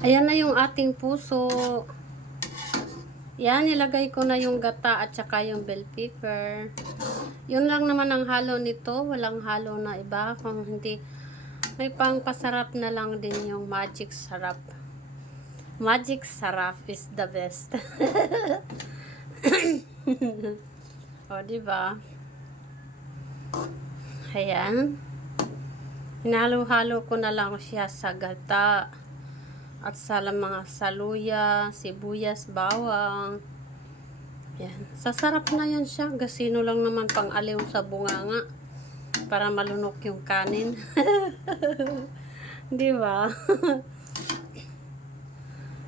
Ayan na yung ating puso. Yan, nilagay ko na yung gata at saka yung bell pepper. Yun lang naman ang halo nito. Walang halo na iba. Kung hindi, may pangpasarap na lang din yung magic sarap. Magic sarap is the best. O, diba? Ayan. Hinalo-halo ko na lang siya sa gata. At sa mga saluya, sibuyas, bawang. Yan. Sasarap na yan siya. Gasino lang naman pang aliw sa bunganga. Para malunok yung kanin. Di ba?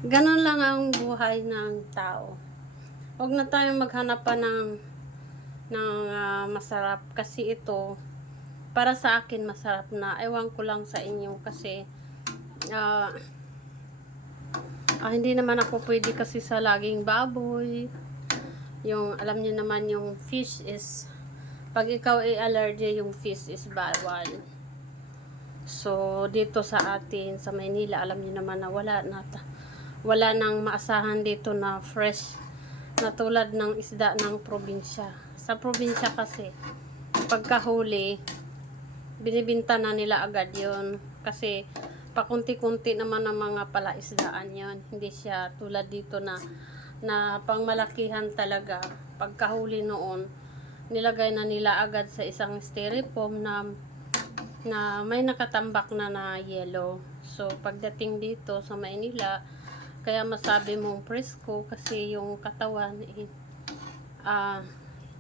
Ganon lang ang buhay ng tao. Huwag na tayong maghanap pa ng masarap. Kasi ito, para sa akin masarap na. Ewan ko lang sa inyo kasi hindi naman ako pwede kasi sa laging baboy. Yung, alam niyo naman yung fish is, pag ikaw ay allergy, yung fish is bawal. So, dito sa atin, sa Maynila, alam niyo naman na wala nang maasahan dito na fresh, na tulad ng isda ng probinsya. Sa probinsya kasi, pagkahuli, binibinta na nila agad yun. Kasi, pakunti-kunti naman ang mga palaisdaan yon. Hindi siya tulad dito na pangmalakihan talaga. Pagkahuli noon, nilagay na nila agad sa isang styrofoam na may nakatambak na yellow. So, pagdating dito sa Maynila, kaya masabi mong presko kasi yung katawan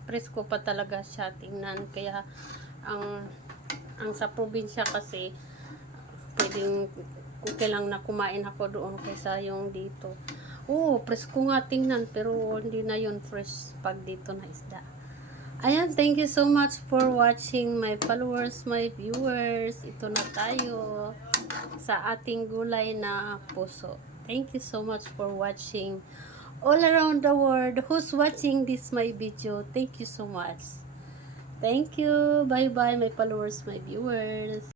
presko pa talaga siya tingnan. Kaya ang sa probinsya kasi pwedeng okay lang na kumain ako doon kaysa yung dito. Presko nga tingnan pero hindi na yun fresh pag dito na isda. Ayan, thank you so much for watching my followers, my viewers. Ito na tayo sa ating gulay na puso. Thank you so much for watching all around the world. Who's watching this my video? Thank you so much. Thank you. Bye-bye my followers, my viewers.